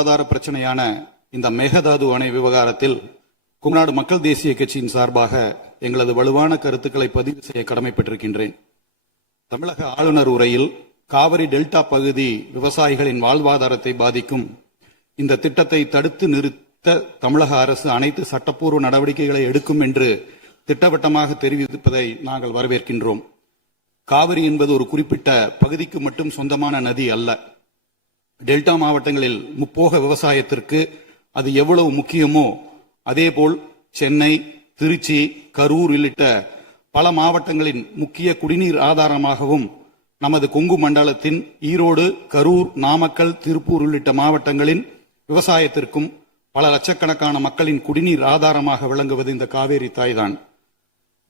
வாழ்வாதார பிரச்சனையான இந்த மேகதாது அணை விவகாரத்தில் குமநாடு மக்கள் தேசிய கட்சியின் சார்பாக எங்களது வலுவான கருத்துக்களை பதிவு செய்ய கடமைப்பட்டிருக்கின்றேன். தமிழக ஆளுநர் உரையில் காவிரி டெல்டா பகுதி விவசாயிகளின் வாழ்வாதாரத்தை பாதிக்கும் இந்த திட்டத்தை தடுத்து நிறுத்த தமிழக அரசு அனைத்து சட்டப்பூர்வ நடவடிக்கைகளை எடுக்கும் என்று திட்டவட்டமாக தெரிவிப்பதை நாங்கள் வரவேற்கின்றோம். காவிரி என்பது ஒரு குறிப்பிட்ட பகுதிக்கு மட்டும் சொந்தமான நதி அல்ல. டெல்டா மாவட்டங்களில் முப்போக விவசாயத்திற்கு அது எவ்வளவு முக்கியமோ அதேபோல் சென்னை, திருச்சி, கரூர் உள்ளிட்ட பல மாவட்டங்களின் முக்கிய குடிநீர் ஆதாரமாகவும் நமது கொங்கு மண்டலத்தின் ஈரோடு, கரூர், நாமக்கல், திருப்பூர் உள்ளிட்ட மாவட்டங்களின் விவசாயத்திற்கும் பல லட்சக்கணக்கான மக்களின் குடிநீர் ஆதாரமாக விளங்குவது இந்த காவேரி தாய்தான்.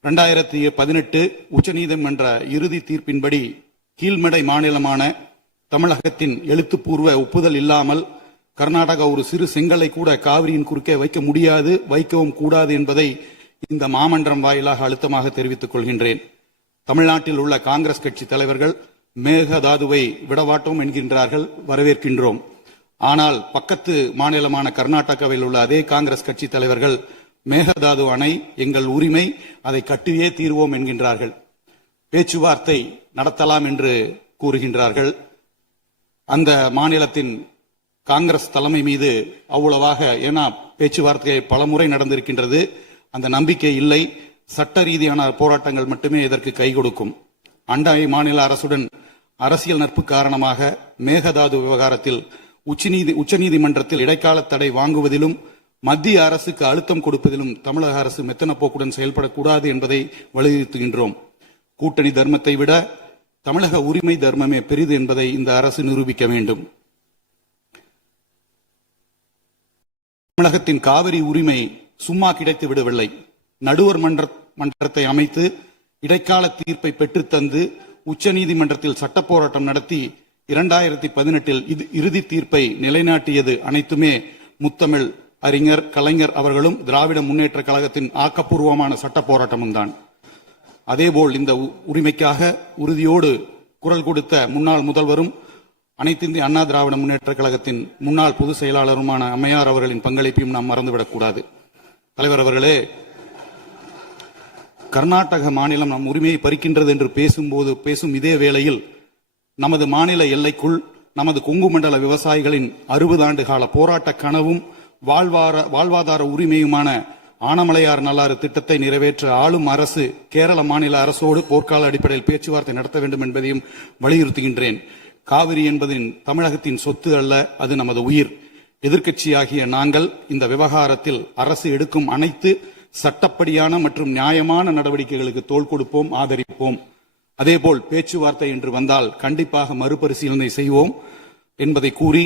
2018 உச்சநீதிமன்ற இறுதி தீர்ப்பின்படி கீழ்மடை மாநிலமான தமிழகத்தின் எழுத்துப்பூர்வ ஒப்புதல் இல்லாமல் கர்நாடகா ஒரு சிறு செங்கலை கூட காவிரியின் குறுக்கே வைக்க முடியாது, வைக்கவும் கூடாது என்பதை இந்த மாமன்றம் வாயிலாக அழுத்தமாக தெரிவித்துக் கொள்கின்றேன். தமிழ்நாட்டில் உள்ள காங்கிரஸ் கட்சி தலைவர்கள் மேகதாதுவை விடவாட்டோம் என்கின்றார்கள், வரவேற்கின்றோம். ஆனால் பக்கத்து மாநிலமான கர்நாடகாவில் உள்ள அதே காங்கிரஸ் கட்சி தலைவர்கள் மேகதாது அணை எங்கள் உரிமை, அதை கட்டியே தீர்வோம் என்கின்றார்கள். பேச்சுவார்த்தை நடத்தலாம் என்று கூறுகின்றார்கள். அந்த மாநிலத்தின் காங்கிரஸ் தலைமை மீது அவ்வளவாக, ஏன்னா பேச்சுவார்த்தை பலமுறை நடந்திருக்கின்றது, அந்த நம்பிக்கை இல்லை. சட்ட ரீதியான போராட்டங்கள் மட்டுமே இதற்கு கை கொடுக்கும். அண்டை மாநில அரசுடன் அரசியல் நட்பு காரணமாக மேகதாது விவகாரத்தில் உச்சநீதிமன்றத்தில் இடைக்கால தடை வாங்குவதிலும் மத்திய அரசுக்கு அழுத்தம் கொடுப்பதிலும் தமிழக அரசு மெத்தன போக்குடன் செயல்படக்கூடாது என்பதை வலியுறுத்துகின்றோம். கூட்டணி தர்மத்தை விட தமிழக உரிமை தர்மமே பெரிது என்பதை இந்த அரசு நிரூபிக்க வேண்டும். தமிழகத்தின் காவிரி உரிமை சும்மா கிடைத்து விடவில்லை. நடுவர் மன்றத்தை அமைத்து இடைக்கால தீர்ப்பை பெற்றுத்தந்து உச்சநீதிமன்றத்தில் சட்ட போராட்டம் நடத்தி 2018 இறுதி தீர்ப்பை நிலைநாட்டியது அனைத்துமே முத்தமிழ் அறிஞர் கலைஞர் அவர்களும் திராவிட முன்னேற்ற கழகத்தின் ஆக்கப்பூர்வமான சட்ட போராட்டமும் தான். அதேபோல் இந்த உரிமைக்காக உறுதியோடு குரல் கொடுத்த முன்னாள் முதல்வரும் அனைத்து இந்திய அண்ணா திராவிட முன்னேற்ற கழகத்தின் முன்னாள் பொதுச் செயலாளருமான அம்மையார் அவர்களின் பங்களிப்பையும் நாம் மறந்துவிடக்கூடாது. தலைவர் அவர்களே, கர்நாடக மாநிலம் நம் உரிமையை பறிக்கின்றது என்று பேசும் இதே வேளையில் நமது மாநில எல்லைக்குள் நமது கொங்கு மண்டல விவசாயிகளின் 60 ஆண்டு கால போராட்ட கனவும் வாழ்வாதார உரிமையுமான ஆனமலையார் நல்லாறு திட்டத்தை நிறைவேற்ற ஆளும் அரசு கேரள மாநில அரசோடு போர்க்கால அடிப்படையில் பேச்சுவார்த்தை நடத்த வேண்டும் என்பதையும் வலியுறுத்துகின்றேன். காவிரி என்பதின் தமிழகத்தின் சொத்து அல்ல, அது நமது உயிர். எதிர்க்கட்சியாகிய நாங்கள் இந்த விவகாரத்தில் அரசு எடுக்கும் அனைத்து சட்டப்படியான மற்றும் நியாயமான நடவடிக்கைகளுக்கு தோள் கொடுப்போம், ஆதரிப்போம். அதேபோல் பேச்சுவார்த்தை என்று வந்தால் கண்டிப்பாக மறுபரிசீலனை செய்வோம் என்பதை கூறி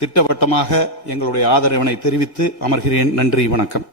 திட்டவட்டமாக எங்களுடைய ஆதரவினை தெரிவித்து அமர்கிறேன். நன்றி, வணக்கம்.